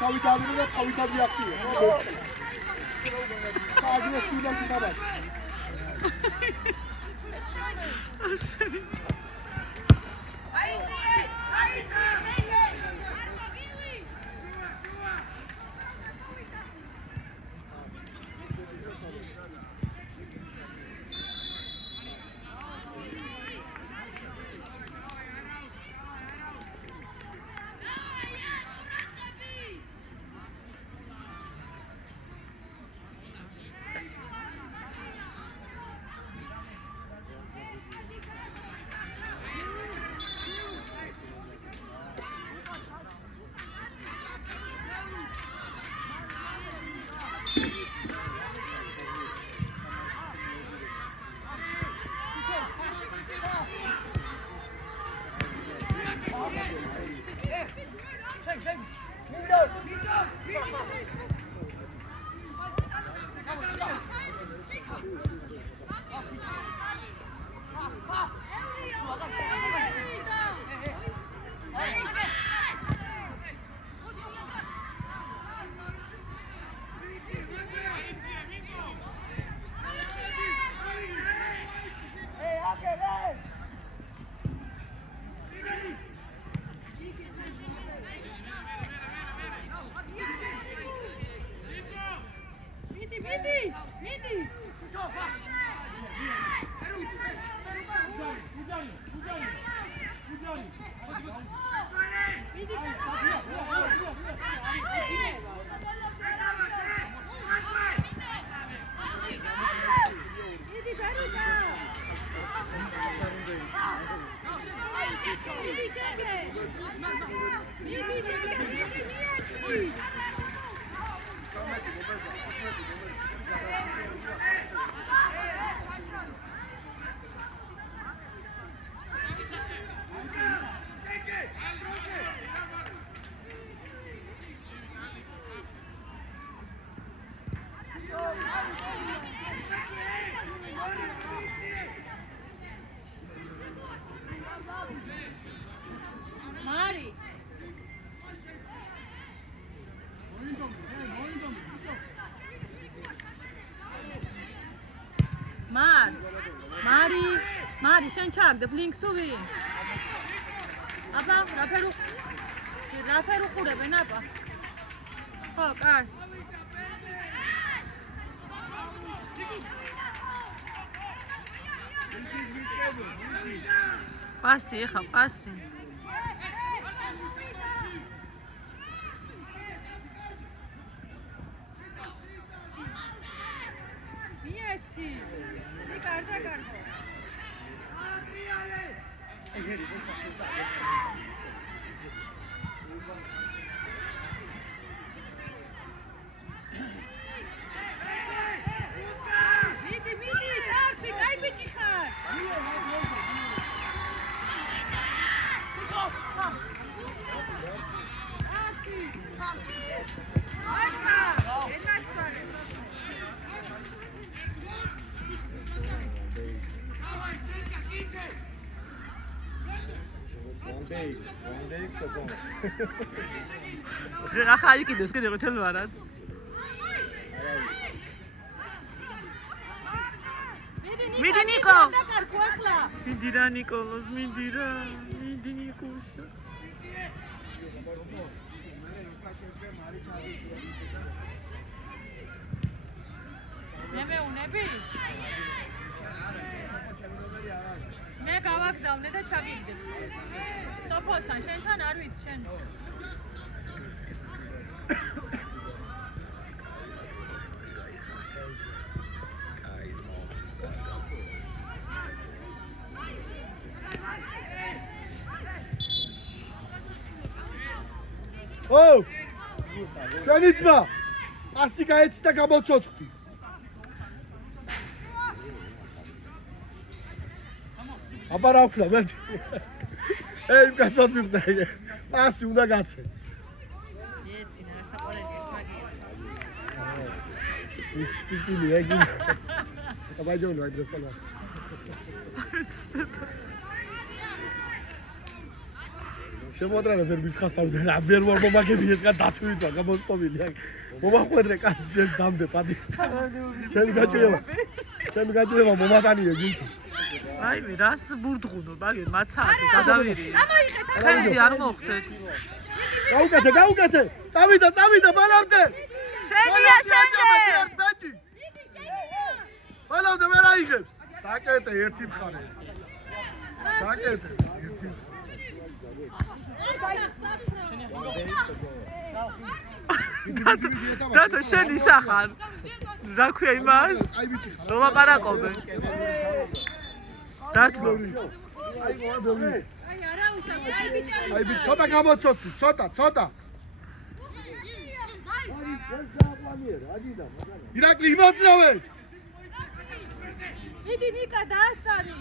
თავიდან და თავიდან მიაქციო. აგრესიულად იტაბას. Mari. Mari, შენ ჩაგდებ ლინკს თუ ვინ? აბა, რაფერ უყურებენ აბა? ხო, კაი. პასი, ეხა პასი. მიეცი. კარდა. მიდი, წარფი, კაი ბიჭი ხარ. ვანდეიქ სოფონა. ახლა იყიდეს კიდე თელო არაც. მიდი ნიკო. მიდი რა ნიკოლოს, მიდი რა. მიდი ნიკოსა. მე მეუნები? მე გავაგზავნე და ჩაგიგდებს. სოფოსთან, შენთან არ ვიცი შენ. ო! ჩვენი ძმა ასი გაეცი და გამოცოცხლი. აბა რა ვქნა მე? იმ კაცს მიხვდა ეგ. პასი უნდა გაცე. ეცი რა საყოველია მაგია. ის სიტილი ეგ. აბა ჯონო აი დღეს თვალა. შემოdrada ვერ მიხასავდნენ ამ ვერ მომაგები ეს კაც დათვით გამოსტობილი აქ მომახვედრე კაც შენ დამდე პადი ჩემი გაჭირება მომატანიე გულთან აი მე რას ბურდღუნო მაგე მაცადი გადავირი ხელზე არ მოხდეთ გაუკეთე წავიდა ბალავდე შენია ბაჭი ბალავდე მე რაიღებს დაკეტე ერთი მხარე დაკეტე ერთი დათო შენ ისახარ რა ქვია იმას ლაპარაკობენ დათო აი ბიჭი ცოტა გამოცოცი ცოტა ირაკლი იმოძრავე მიდი ნიკა დაასწარი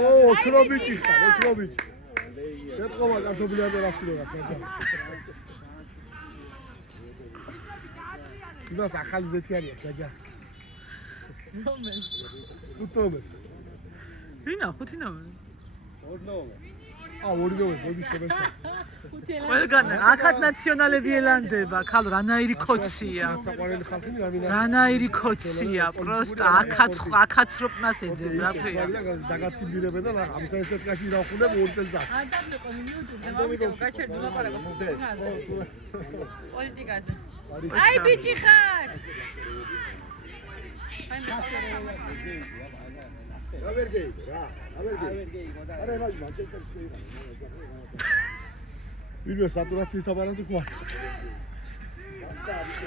ო ოქრობიჭი ხარ ოქრობიჭი ეთყობა კარტოფილი არ რასკილოგა კაჭა იმას ახალი ზეთი არის კაჭა ნომეს ხუთნომეს ვინა ხუთი ნომე ორი ნომე მოდი შემეშა ყველგან აქაც ნაციონალები ელანდება ხალ რანაირი კოცია საყვარელი ხალხი რანაირი კოცია პროსტა აქაც როპნას ეძებ რა ქვია დაგაციბირებენ და ამისა ესეთ კაში დახუნებ 2 წელს არ დავიყო YouTube-ზე მოვიდეო გაჩერდი ლაპარაკობ პოლიტიკაზე აი ბიჭი ხარ აბერგეი რა აბერგეი არა მაგ მანჩესტერში ვინმე სატურაციის აპარატი ხო არის? ასთა არის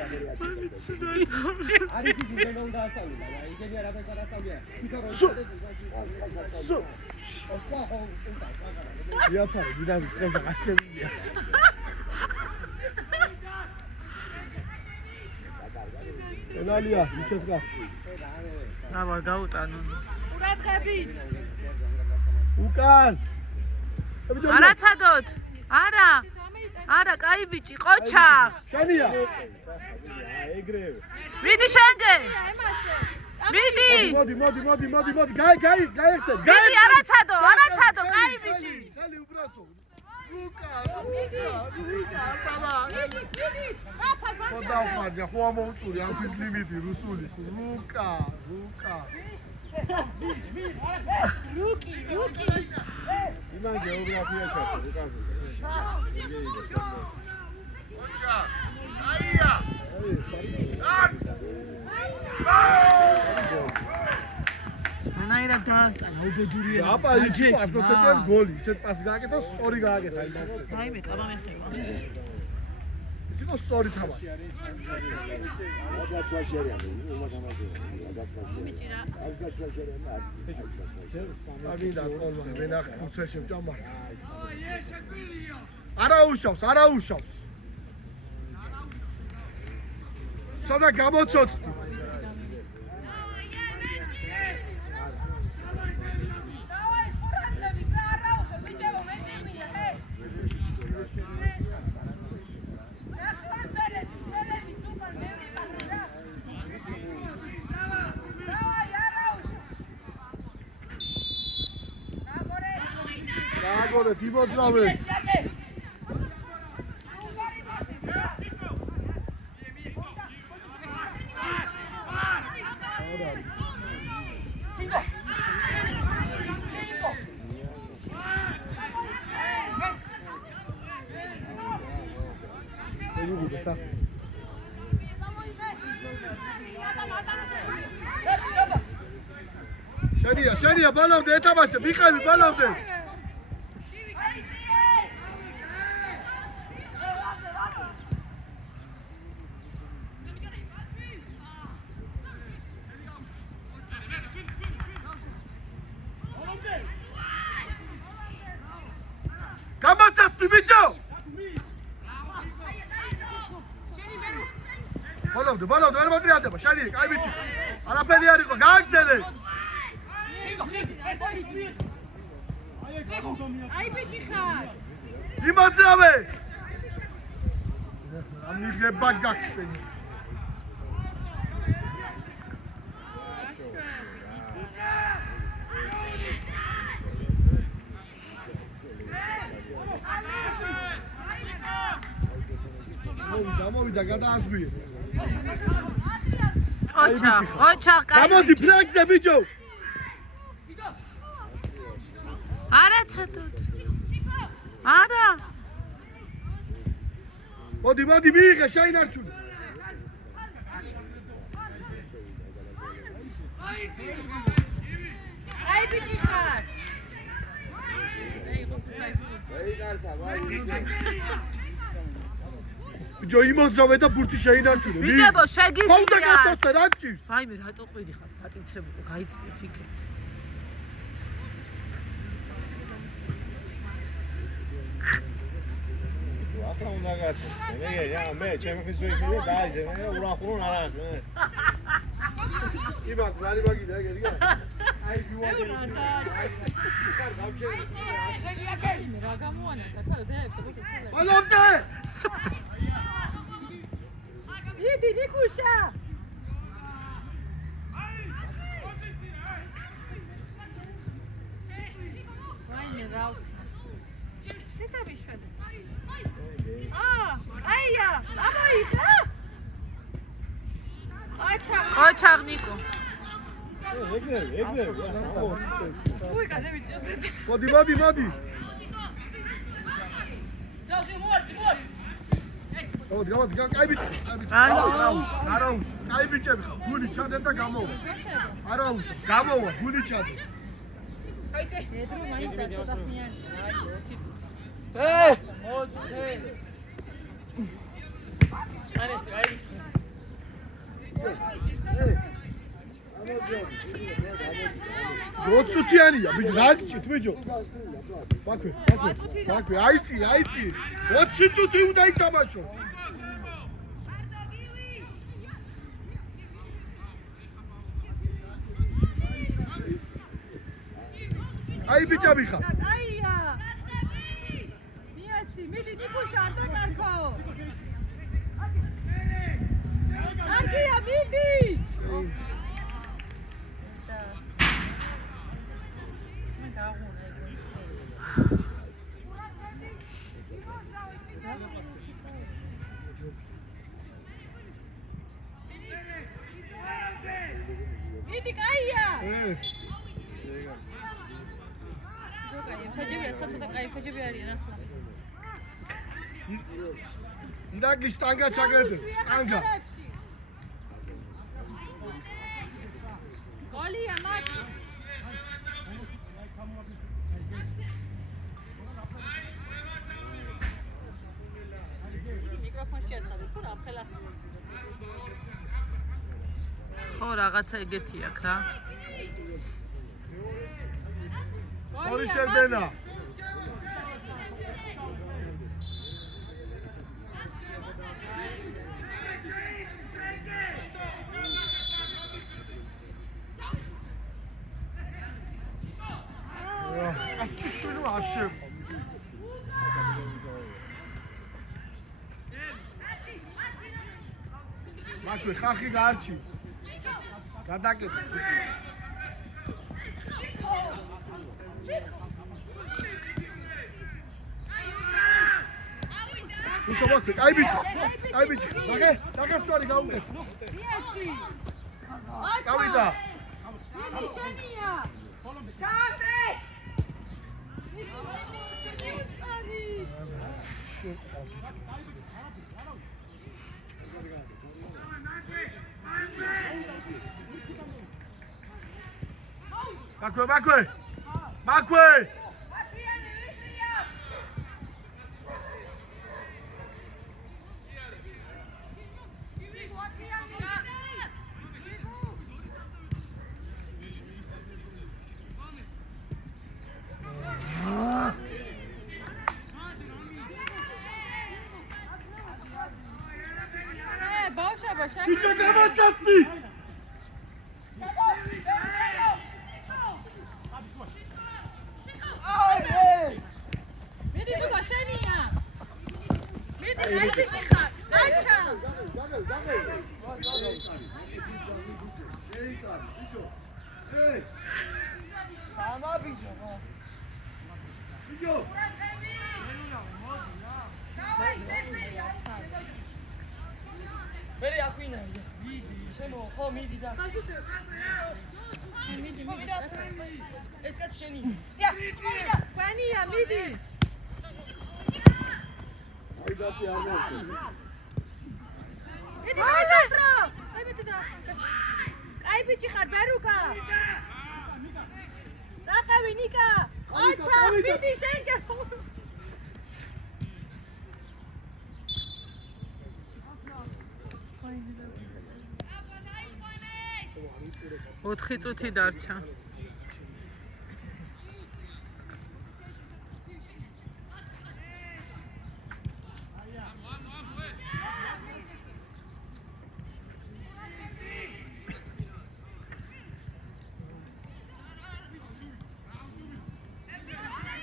არის ის იმენ უნდა ასწავლო, მაგრამ იგები არაფერს არ ასწავლია. თვითონ რო ისე ოსკა ხო უნდა აგარა. იაფარი, დიდარი ხეს აღშევია. ენალია, იქეთ გა. აბა გაუტანო. ყურადღებით. უკან. არა ცადოთ. არა, კაი ბიჭი, ყოჩა. შენია. ეგრევე. მიდი შენზე. მიდი. მოდი, გაიხსე. მიდი, არა ცადო, კაი ბიჭი. ხელი უბრასო. ლუკა, აბა. მიდი. ხოდა უხარჯა, ხო ამოუწური ამის ლიმიტი რუსულის. ლუკა. ლუკი. იმან გეოგრაფია ჩართო, ლუკაზე. ოშა, აია. ანაირა დაასწანა უბედურია. აბა ის 100%-იან გოლი, ისეთ პასი გააკეთა, სწორი გააკეთა იმ მომენტში. აი მე ყაბა მეხება. ის იყო სწორი თამაში. ამინდა ყოლა მე ნახე უცეში ჭამართ. არა უშავს. ცოტა გამოცოცხლი. გონეთ იმოძრავეთ. შენია ბალავდე ეთამაშე მიყევი ბალავდე გამოცასწი ბიჭო ბალავდე არ მოტრიალდება შენია კაი ბიჭი არაფერი არ იყო გააგზელე აი ბიჭი ხარ იმოძრავე ამიღება გაგშვენი გამოვიდა გადაასვიე ოჩა გამოდი ფრაგზე ბიჭო არა ცოტოთ არა მოდი მიიღე შაინარჩუნი აი ბიჭი ხარ ბიჭო იმოძრავე და ბურთი შეინარჩუნე ბიჭებო შეგიძლია ხოდა გაცოცხლე რა გჭირს ვაიმე რატო ყვიდი ხარ პატიცებულო გაიწვით იქეთ ახლა უნდა გაცო მე ჩემი ხის რო იქნება დაიძე მე ურახურონ არა იმან რანი მაგიდა ეგ აი ის მივაგერი რა გამოანა და დაებს ბალავდე იდი ნიკუშა ვაიმე რა შეტაბიშველი აია ამოიხა ყაჩაღ ნიკო ეგრევე უი გადავიწევ მოდი მოდი კაი ბიჭი არაუშ კაი ბიჭები გული ჩადეთ და გამოვა არაუშ გამოვა გული ჩადეთ ედრო მაინც დაწოდახნიანი როცუთიანია ბიჭო რა გჭირთ ბიჭო ბაქვე აიცი 20 წუთი უნდა ითამაშო აი ბიჭები ხარ აია მიაცი მიდი ნიკუშა არ დაკარგო არგია მიდი მიდი კაია საჯებია ცოტა კაი საჯები არიან ახლა ირაკლის ტანგა ჩაგერდე ტანგა გოლია მაკ მიკროფონში აცხადე თუ რა ხელა ხო რაღაცა ეგეთი აქვს რა ორი შერბენა აციშულო აშე მაქვე ხახი გარჩი გადაკეთე უსო მოხე, კაი ბიჭი. კაი ბიჭი. დაგე სწორი გაუკეთ. ვიაცი. გავიდა. მიდი შენია. ჩაატე. მაქვე. ბავშვობა შენ ბიჭო გამაწასდი. მიდი ბუდა შენია. მიდი აი ბიჭი ხარ. გაჩა. მერე აკვინა მიდი შემო ხო მიდი და მიდი ეს კაც შენი ვანია მიდი მიდი მასატრო აი მეტი და აი ბიჭი ხარ ბერუკა დაყავი ნიკა აჩა მიდი შენ 4 წუთი დარჩა.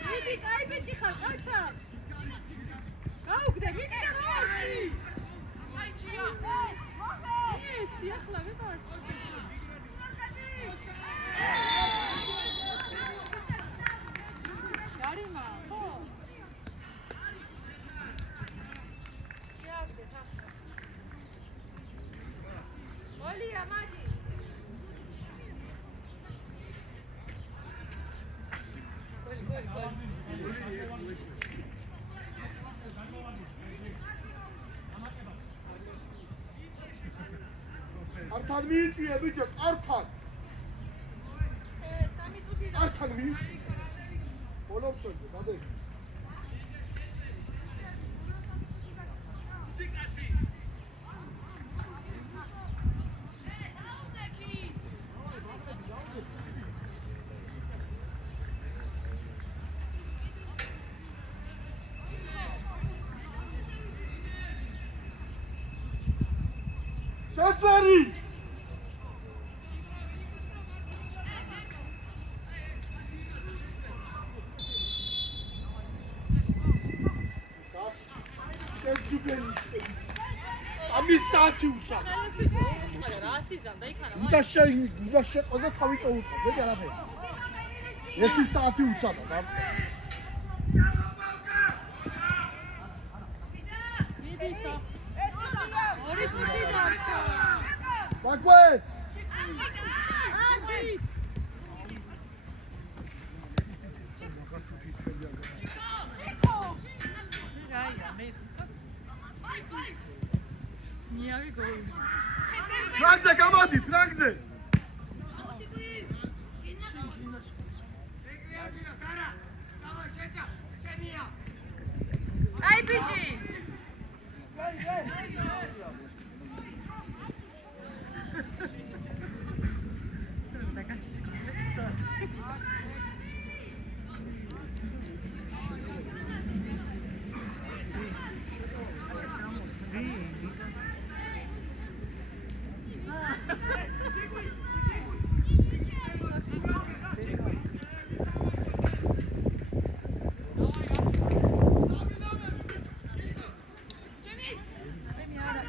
მიდი კაი ბიჭი ხარ ჩაჩა გაუგდე მიდი და მოიწი ეცი ახლა ვიყავ Yarima, ho. Oli, amadi. Gol. Artan miyitsiye bıçak, artan. Sami tuti. Artan miyitsi. Oğlum söndü, hadi. Şatvari! Sami saati uça. Udaşa oza tavi çoğuta. Ne gel abi? 2 saati uça da. Bak koy. Prangze, kamadi, prangze. Ay bici.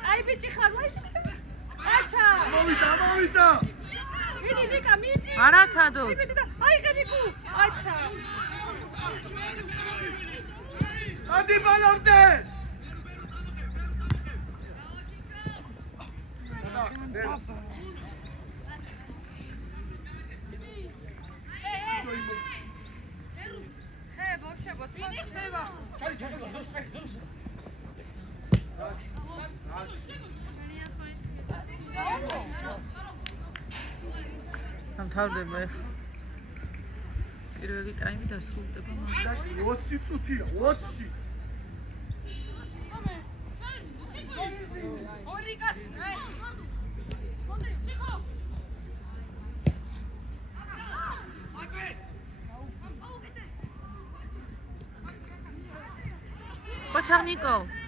Ay bici xar, ay. Acha. Mavita. Midi Nika, midi. არა ცადოთ. Ay gediku. Acha. Hadi balamde. ჰე, ბავშვებო, თქვენ ხსევა. დამთავრდება ახლა. პირველი ტაიმი დასრულდება. 20 წუთია, 20. ორიკას, აი. Kochar Niko.